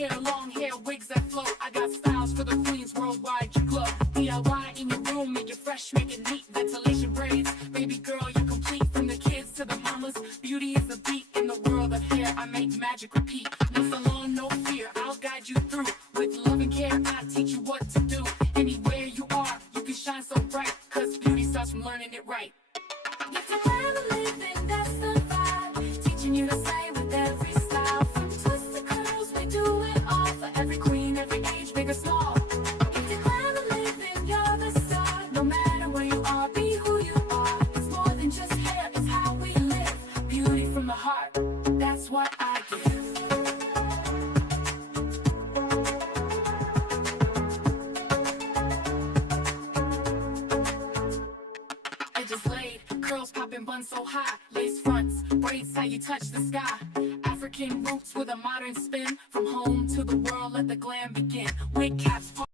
hair, long hair, wigs that flow. I got styles for the queens worldwide, you glow. DIY in your room, make it fresh, make it neat. Ventilation braids, baby girl, you're complete. From the kids to the mamas, beauty is the beat. In the world of hair, I make magic repeat. No salon, no fear, I'll guide you through. With love and care, I teach you what to do. Anywhere you are, you can shine so bright, cause beauty starts from learning it right. If you plan to live, then that's the vibe. Teaching you to say with every style. From twists to curls, we do it all. For every queen, every age, big or small. If you plan to live, then you're the star. No matter where you are, be who you are. It's more than just hair, it's how we live. Beauty from the heart, that's what I give. Edges laid, curls popping, buns so high. Lace fronts, braids how you touch the sky. African roots with a modern spin. From home to the world, let the glam begin. Wig caps.